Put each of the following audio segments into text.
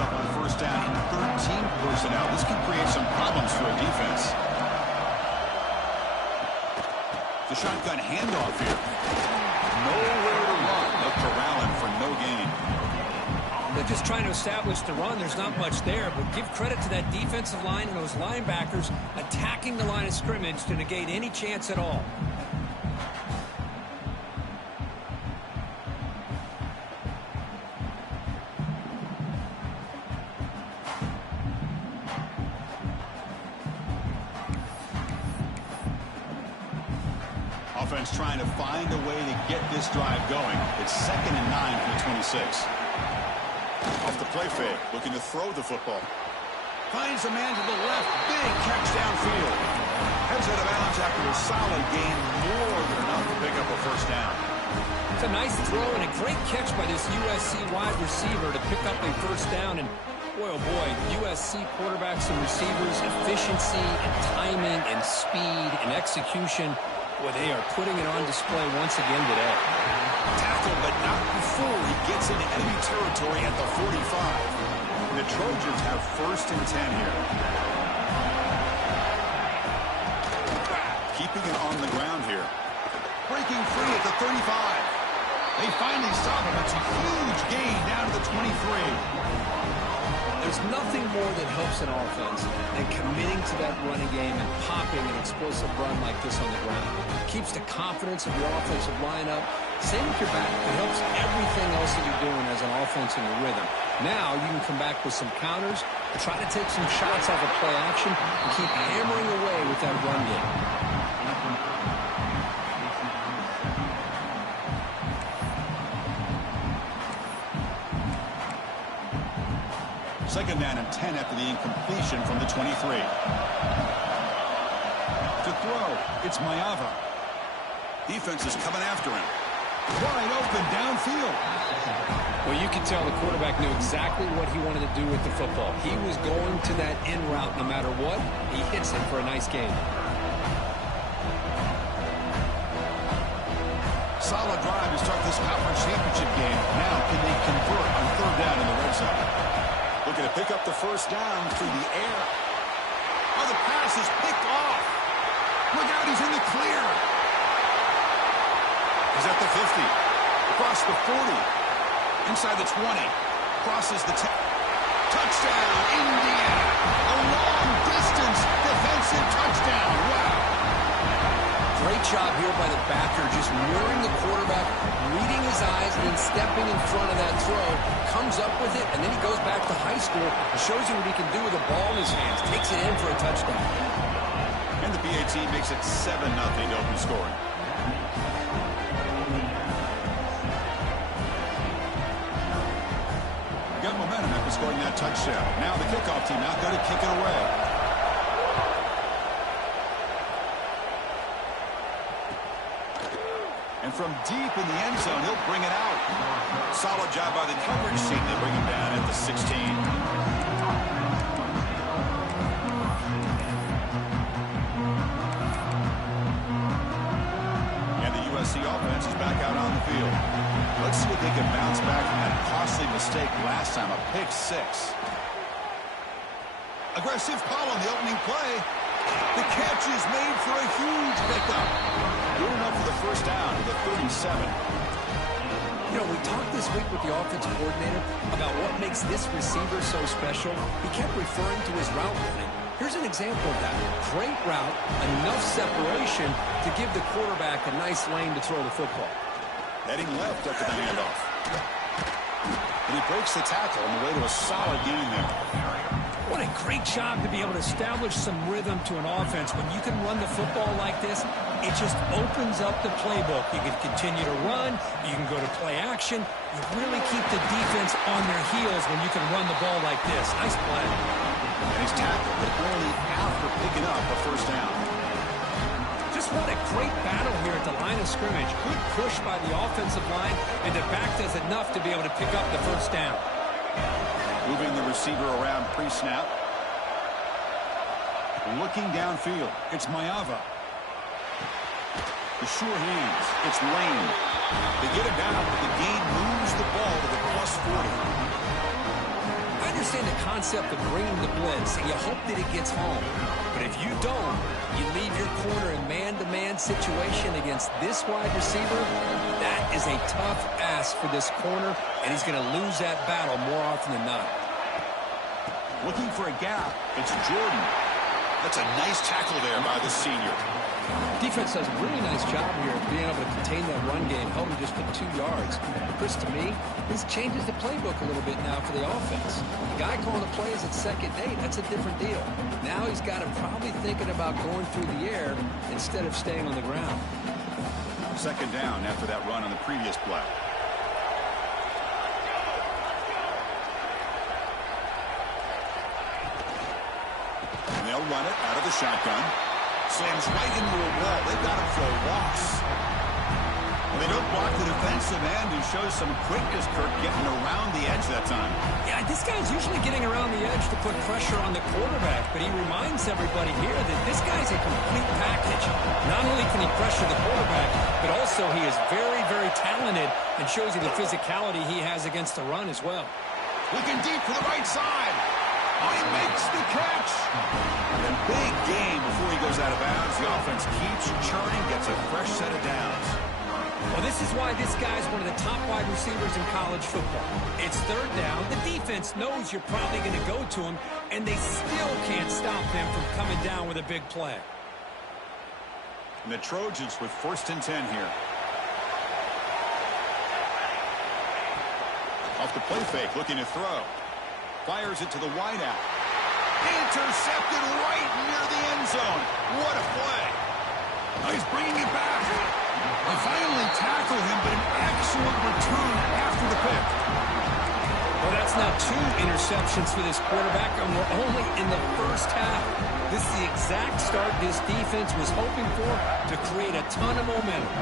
up on first down in 13 personnel. This can create some problems for a defense. The shotgun handoff here. Nowhere to run. They'll corral him for no gain. They're just trying to establish the run. There's not much there, but give credit to that defensive line and those linebackers attacking the line of scrimmage to negate any chance at all. Offense trying to find a way to get this drive going. It's 2nd and 9 from the 26. Off the play fake, looking to throw the football. Finds a man to the left. Big catch downfield. Heads out of bounds after a solid gain. More than enough to pick up a first down. It's a nice throw and a great catch by this USC wide receiver to pick up a first down. And boy, oh boy, USC quarterbacks and receivers, efficiency and timing and speed and execution. Boy, they are putting it on display once again today. Tackle, but not before he gets into enemy territory at the 45. The Trojans have 1st and 10 here. Keeping it on the ground here. Breaking free at the 35. They finally stop him. It's a huge gain down to the 23. There's nothing more that helps an offense than committing to that running game and popping an explosive run like this on the ground. It keeps the confidence of your offensive lineup. Same with your back. It helps everything else that you're doing as an offense in your rhythm. Now you can come back with some counters, try to take some shots off of play action, and keep hammering away with that run game. 2nd down and 10 after the incompletion from the 23. To throw, it's Mayava. Defense is coming after him. Wide open downfield. Well, you can tell the quarterback knew exactly what he wanted to do with the football. He was going to that in route no matter what. He hits it for a nice gain. Solid drive to start this conference championship game. Now can they convert on 3rd down in the red zone? Looking to pick up the first down through the air. Oh, the pass is picked off. Look out, he's in the clear. He's at the 50. Across the 40. Inside the 20. Crosses the 10. Touchdown, Indiana. A long-distance defensive touchdown. Wow. Great job here by the backer, just mirroring the quarterback, reading his eyes, and then stepping in front of that throw. Comes up with it, and then he goes back to high school and shows you what he can do with the ball in his hands. Takes it in for a touchdown. And the BAT makes it 7-0 to open scoring. Got momentum after scoring that touchdown. Now the kickoff team out there to kick it away. And from deep in the end zone, he'll bring it out. Solid job by the coverage team to bring him down at the 16. And the USC offense is back out on the field. Let's see if they can bounce back from that costly mistake last time, a pick 6. Aggressive call on the opening play. The catch is made for a huge pickup. Good enough for the first down to the 37. You know, we talked this week with the offensive coordinator about what makes this receiver so special. He kept referring to his route running. Here's an example of that. Great route, enough separation to give the quarterback a nice lane to throw the football. Heading left after the handoff. And he breaks the tackle on the way to a solid gain there. What a great job to be able to establish some rhythm to an offense. When you can run the football like this, it just opens up the playbook. You can continue to run. You can go to play action. You really keep the defense on their heels when you can run the ball like this. Nice play. And he's tackled, but only after picking up a first down. Just what a great battle here at the line of scrimmage. Good push by the offensive line, and the back does enough to be able to pick up the first down. Moving the receiver around pre-snap. Looking downfield. It's Mayava. The sure hands. It's Lane. They get it down, but the gain moves the ball to the +40. I understand concept of bringing the blitz, and you hope that it gets home. But if you don't, you leave your corner in man-to-man situation against this wide receiver. That is a tough ask for this corner, and he's going to lose that battle more often than not. Looking for a gap. It's Jordan. That's a nice tackle there by the senior. Defense does a really nice job here of being able to contain that run game, help him just get 2 yards. Chris, to me, this changes the playbook a little bit now for the offense. The guy calling the plays at 2nd and 8, that's a different deal. Now he's got him probably thinking about going through the air instead of staying on the ground. 2nd down after that run on the previous play. And they'll run it out of the shotgun. Slams right into a wall. They've got him for a loss. Well, they don't block the defensive end, who shows some quickness, Kirk, getting around the edge that time. Yeah, this guy's usually getting around the edge to put pressure on the quarterback, but he reminds everybody here that this guy's a complete package. Not only can he pressure the quarterback, but also he is very, very talented and shows you the physicality he has against the run as well. Looking deep to the right side. Oh, he makes the catch. And a big game before he goes out of bounds. The offense keeps churning, gets a fresh set of downs. Well, this is why this guy's one of the top wide receivers in college football. It's 3rd down. The defense knows you're probably going to go to him, and they still can't stop him from coming down with a big play. And the Trojans with 1st and 10 here. Off the play fake, looking to throw. Fires it to the wideout. Intercepted right near the end zone. What a play. Oh, he's bringing it back. They finally tackle him, but an excellent return after the pick. Well, that's now 2 interceptions for this quarterback, and we're only in the 1st half. This is the exact start this defense was hoping for to create a ton of momentum.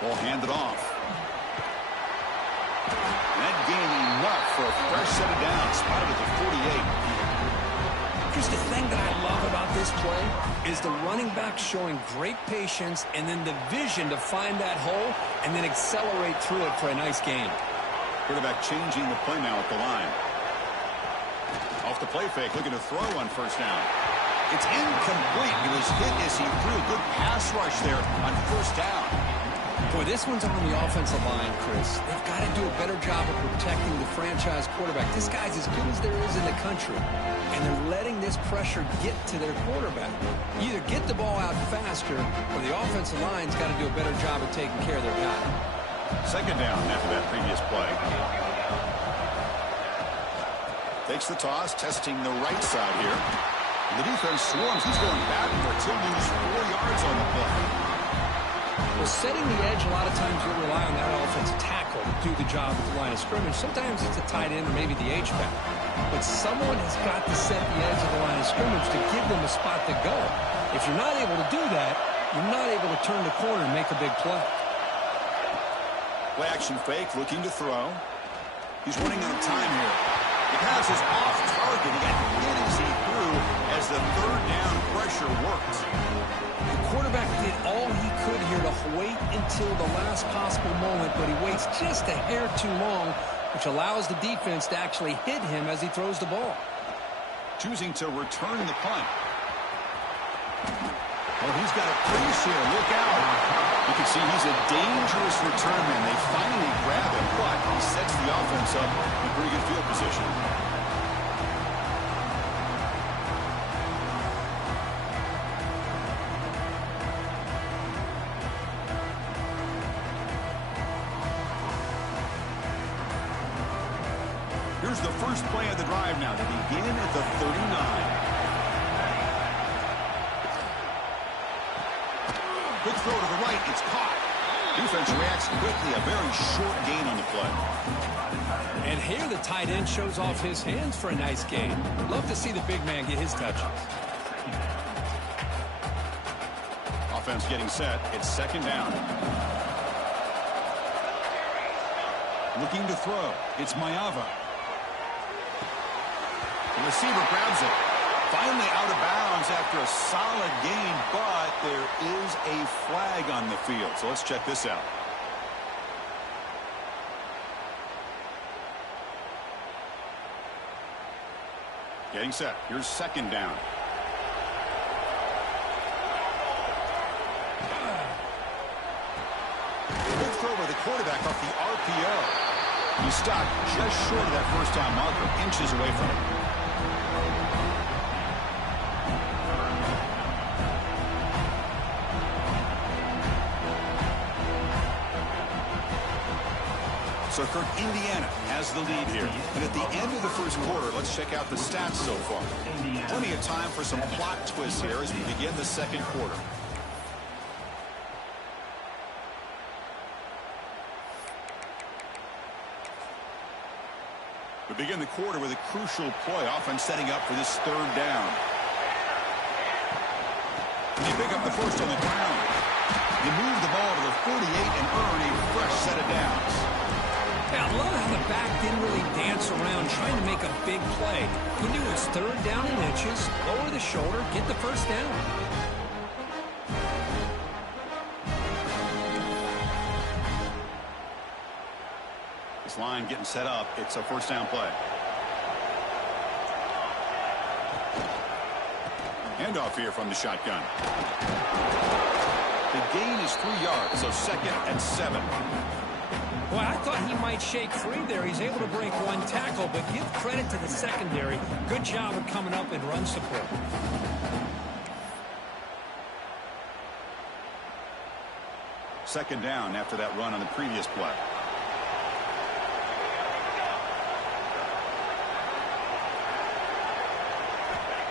Ball handed off. That gained enough for a fresh set of downs. Spotted at the 48. Here's the thing that I love about this play is the running back showing great patience and then the vision to find that hole and then accelerate through it for a nice gain. Quarterback changing the play now at the line. Off the play fake, looking to throw on 1st down. It's incomplete. He was hit as he threw a good pass rush there on 1st down. Boy, this one's on the offensive line, Chris. They've got to do a better job of protecting the franchise quarterback. This guy's as good as there is in the country, and they're letting this pressure get to their quarterback. You either get the ball out faster, or the offensive line's got to do a better job of taking care of their guy. 2nd down after that previous play. Takes the toss, testing the right side here. And the defense swarms. He's going backwards. He'll lose 4 yards on the play. Well, setting the edge, a lot of times you'll rely on that offensive tackle to do the job at the line of scrimmage. Sometimes it's a tight end or maybe the H-back. But someone has got to set the edge of the line of scrimmage to give them a spot to go. If you're not able to do that, you're not able to turn the corner and make a big play. Play action fake, looking to throw. He's running out of time here. The pass is off target. He got hit as he threw as the 3rd down pressure worked. The quarterback did all he could here to wait until the last possible moment, but he waits just a hair too long, which allows the defense to actually hit him as he throws the ball. Choosing to return the punt. Oh, he's got a crease here. Look out. You can see he's a dangerous return man. They finally grab him, but he sets the offense up in pretty good field position. Here's the first play of the drive now. They begin at the 39. Quick throw to the right. It's caught. Defense reacts quickly. A very short gain on the play. And here the tight end shows off his hands for a nice gain. Love to see the big man get his touches. Offense getting set. It's 2nd down. Looking to throw. It's Mayava. The receiver grabs it. Finally out of bounds after a solid gain, but there is a flag on the field. So let's check this out. Getting set. Here's second down. Good throw by the quarterback off the RPO. He stopped just short of that first down marker, inches away from it. So, Kirk, Indiana has the lead here. And at the end of the first quarter, let's check out the stats so far. Plenty of time for some plot twists here as we begin the second quarter. We begin the quarter with a crucial play, offense setting up for this third down. They pick up the first on the ground. They move the ball to the 48 and earn a fresh set of downs. Yeah, I love how the back didn't really dance around trying to make a big play. He knew it's third down in inches, lower the shoulder, get the first down. This line getting set up. It's a first down play. Handoff here from the shotgun. The gain is 3 yards, so second and 7. Boy, I thought he might shake free there. He's able to break one tackle, but give credit to the secondary. Good job of coming up in run support. Second down after that run on the previous play.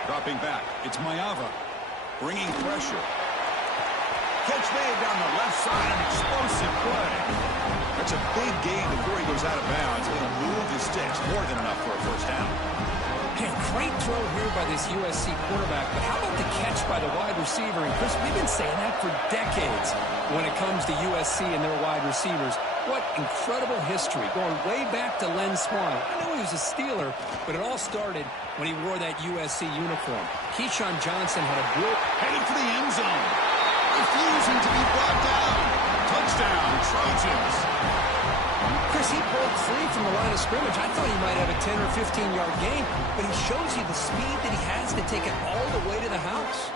Dropping back, it's Mayava, bringing pressure. Catch made down the left side, an explosive play. That's a big gain before he goes out of bounds. It'll move the sticks, more than enough for a first down. Hey, great throw here by this USC quarterback, but how about the catch by the wide receiver? And Chris, we've been saying that for decades when it comes to USC and their wide receivers. What incredible history, going way back to Len Swan. I know he was a Steeler, but it all started when he wore that USC uniform. Keyshawn Johnson had a bloop. Headed for the end zone. Refusing to be brought down. Touchdown, Trojans. Chris, he broke free from the line of scrimmage. I thought he might have a 10 or 15-yard gain, but he shows you the speed that he has to take it all the way to the house.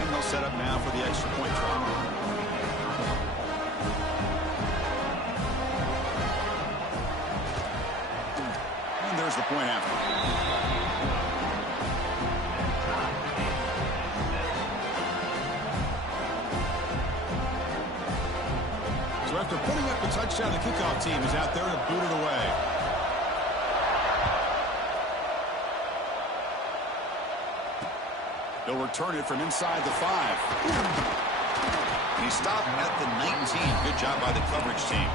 And they'll set up now for the extra point try. And there's the point after. So after putting up a touchdown, the kickoff team is out there to boot it away. They'll return it from inside the 5. And he stopped at the 19. Good job by the coverage team.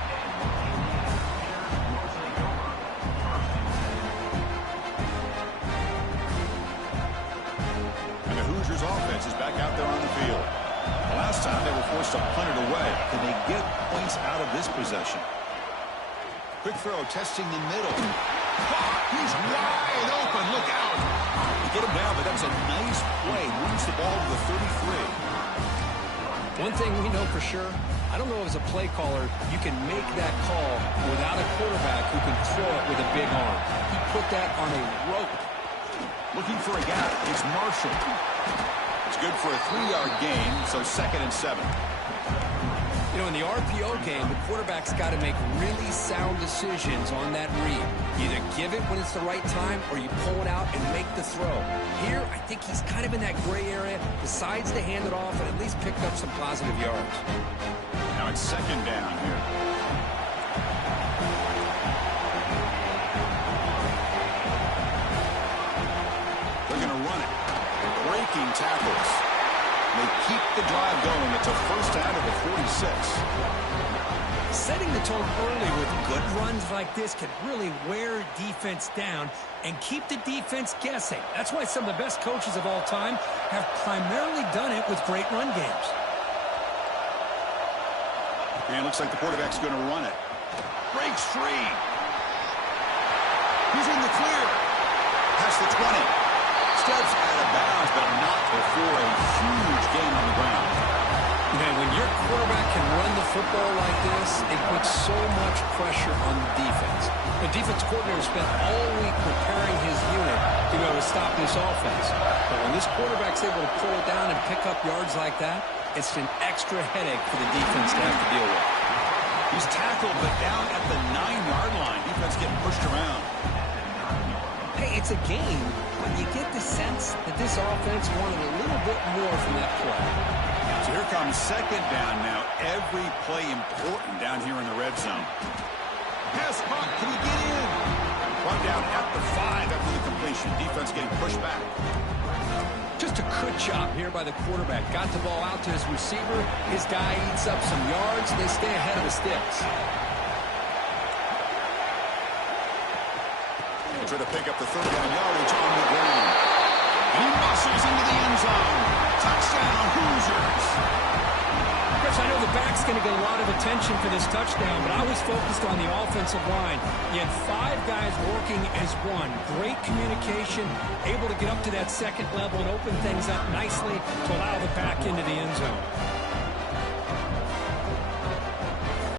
And the Hoosiers offense is back out there on the field. Last time they were forced to punt it away. Can they get points out of this possession? Quick throw, testing the middle. He's wide open. Look out. They get him down, but that's a nice play. Moves the ball to the 33. One thing we know for sure, I don't know as a play caller, you can make that call without a quarterback who can throw it with a big arm. He put that on a rope. Looking for a gap. It's Marshall. It's good for a 3-yard gain, so second and 7. You know, in the RPO game, the quarterback's got to make really sound decisions on that read. Either give it when it's the right time or you pull it out and make the throw. Here, I think he's kind of in that gray area, decides to hand it off and at least picked up some positive yards. Now it's second down here. They're going to run it. Breaking tackles. They keep the drive going. It's a first down of the 46. Setting the tone early with good runs like this can really wear defense down and keep the defense guessing. That's why some of the best coaches of all time have primarily done it with great run games. And it looks like the quarterback's going to run it. Breaks free. He's in the clear. Past the 20. Steps out of bounds, but not before a huge gain on the ground. Man, when your quarterback can run the football like this, it puts so much pressure on the defense. The defense coordinator spent all week preparing his unit to be able to stop this offense. But when this quarterback's able to pull it down and pick up yards like that, it's an extra headache for the defense to have to deal with. He's tackled, but down at the 9-yard line. Defense getting pushed around. Hey, it's a game, but you get the sense that this offense wanted a little bit more from that play. So here comes second down now. Every play important down here in the red zone. Pass caught. Can he get in? Run down at the 5 after the completion. Defense getting pushed back. Just a good job here by the quarterback. Got the ball out to his receiver. His guy eats up some yards. They stay ahead of the sticks. They try to pick up the third down yardage on the ground. And he muscles into the end zone. Touchdown, Hoosiers. Chris, I know the back's going to get a lot of attention for this touchdown, but I was focused on the offensive line. You had 5 guys working as one. Great communication, able to get up to that second level and open things up nicely to allow the back into the end zone.